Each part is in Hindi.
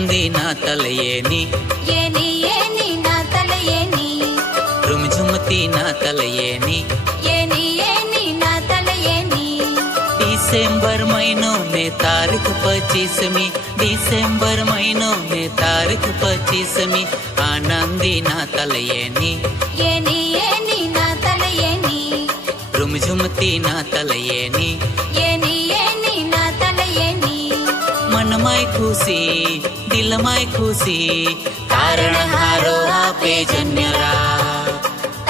आनंदी ना तलयेनी येनी ना तलयेनी रुमझुमती ना तलयेनी येनी ना तलयेनी डिसेंबर महीनों ने तारीख 25वीं डिसेंबर महीनों ने तारीख 25वीं आनंदी ना तलयेनी येनी ना तलयेनी रुमझुमती ना तलयेनी येनी ना तलयेनी मन माय खुशी दिल माय खुशी कारण हारो आपे जन्यरा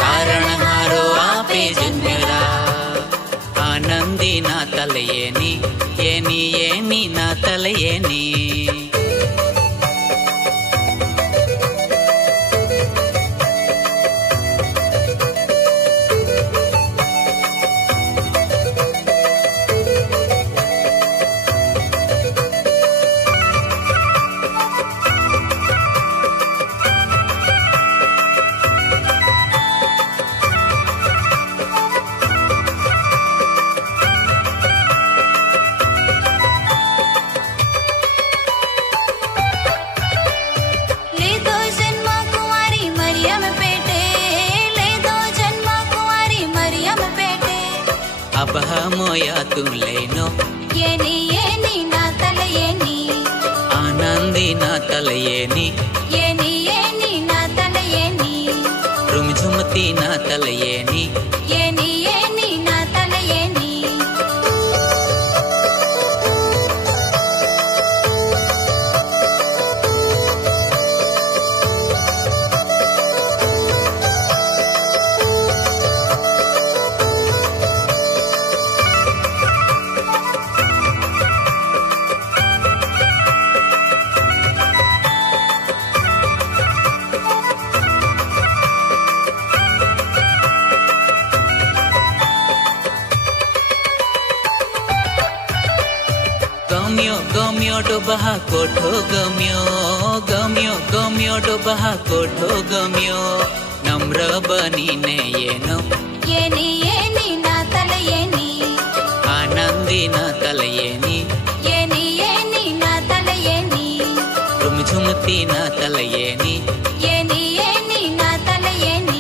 कारण हारो आपे जन्यरा आनंदी ना तलयेनी येनी ना तलयेनी अब हमोया तुम लेनो येनी ना तलयेनी आनंदी ना तलयेनी येनी ना तलयेनी रुमझुमती ना तलयेनी येनी ना तलयेनी गम्यो डोबहा कोठो गम्यो डोबहा कोठो गम्यो नम्र बनीने येनो येनी ना तलयेनी आनंदी ना तलयेनी येनी ना तलयेनी रुमझुमती ना तलयेनी येनी ना तलयेनी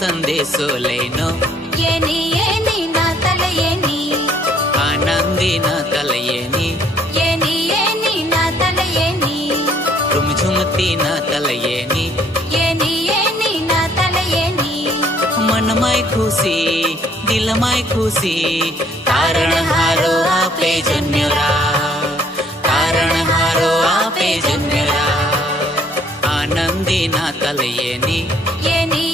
संदेशो लेनो येनी ना तलयेनी आनंदी ना तलयेनी येनी ना तलयेनी रुमझुमती ना तलयेनी येनी ना तलयेनी मन माय खुशी दिल माय खुशी कारण हारो आपे जन्यरा कारण हारो आपे जन्यरा आनंदी ना तलयेनी येनी